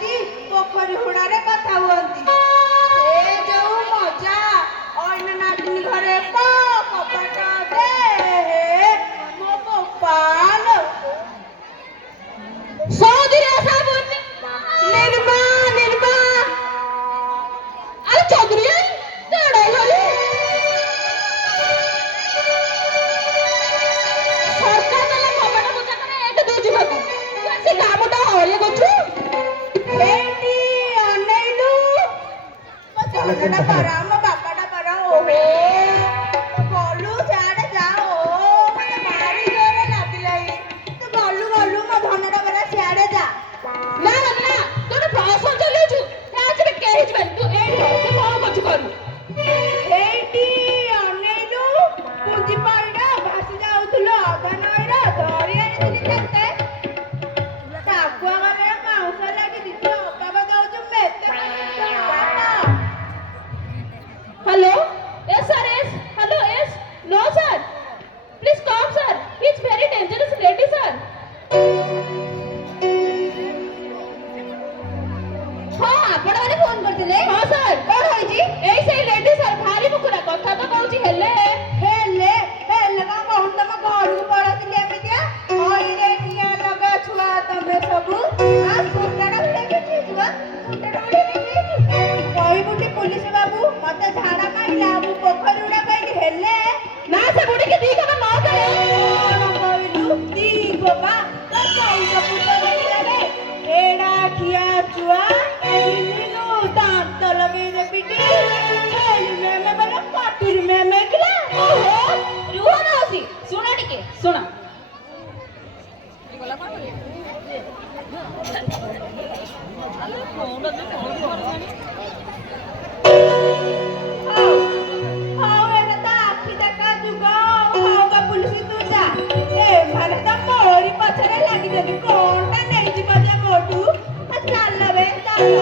ଏମିତି ପୋଖରୀ ହୁଡ଼ାରେ କଥା ହୁଅନ୍ତି। ସେ ଯୋଉ ମଜା ଅଇନା ନାତୁଣୀ ଘରେ କବାଟ ଦେ ମୋ ଗୋପାଳ ସୌଦିରେ ସାବୁନ ନିର୍ମା ନିର୍ମା ଆରେ ଚौधरी तेड़ा घरी सरकार देला कबाଟ ପୂଜା करे ଏଠି ଦେଇ ଯିବାକୁ ସେ କାମଟା ହଳିଏ କରୁଛୁ ଏଠି ଅନେଇଲୁ ମୋ ଧନଟା ପାରା ମୋ ବାପାଟା ପାରା ଓହୋ ଗଲୁ ସିଆଡ଼େ ଯାଅ ମତେ ଭାରି ଜୋରେ ଲାଗିଲାଣି ତୁ ଗଲୁ ମୋ ଧନଟା ପାରା ସିଆଡ଼େ ଯା ନା ନା ନା ତୋର ପ୍ରସଙ୍ଗ ଚଲେଇଛୁ ଆଜିରେ କେହି ଯିବେନି ତୁ ଏଇଠି ସେ କଣ କରୁଛୁ କରୁ ଏଇଠି ଅନେଇଲୁ ପୁଞ୍ଜି ପାଲଟା ଭାସି ଯାଉଥିଲୁ ଅଧା ନଈର ଧରି ଆଣିଥିଲି କେତେ ଟାକୁଆ ଗଲେ ମାଉଁସ ଲାଗି ଦିଦି ଅଭାବ ଦଉଛୁ ମେତେ hello yes sir yes hello yes no sir please come sir it's very dangerous lady sir ହଁ ଆପଣ ମାନେ ଫୋନ କରିଥିଲେ ହଁ sir କଣ ହେଇଛି ଏଇ ସେଇ ଲେଡି sir ଭାରି ମୁକୁରା କଥା ତ କହୁଛି ହେଲେ ହେଲେ କଣ କହୁନ ତମ ଘରକୁ ପଳଉଥିଲି ଏମିତିଆ ହଇରେ ନିଆଁ ଲଗା ଛୁଆ ତମେ ସବୁ ସୁଟାଟା ଭିତରେ କିଛି ଯିବ ସୁଟାଟା ଭିତରେ କହିବୁଟି ପୋଲିସ ବାବୁ ମତେ ଝାଡା ମାରିଲା ମୁଁ ପୋଖରୀ ଉଡ଼ା କହିଲି ହେଲେ ନା ସେ ବୁଢୀକି ଦି କଣ ନ ଦେଲେ କଣ କହିଲୁ ଦି ଗୋପା ତ ଚଉଦ ପୁତ ଦେଖିଲାରେ ଏଡା ଖିଆ ଛୁଆ ଏମିନୁ ଦାନ୍ତ ଲଗେଇ ଦେବିଟି ଛେଲି ମେମେ ବୋଲେ ପାଟିରୁ ମେମେ କିଲା ଓହୋ ରୁହ ମାଉସୀ ଶୁଣ ଟିକେ ଶୁଣ ହଉ ହଉ ଏଟା ତ ଆଖି ଦେଖା ଯୁଗ ହଉ ବା ପୁଲିସ ତୁ ଯା ଏମାନେ ତ ମୋରି ପଛରେ ଲାଗିଛନ୍ତି କଣଟା ନେଇଯିବ ଯେ ମୋଠୁ ଚାଲ ବେ ଚାଲ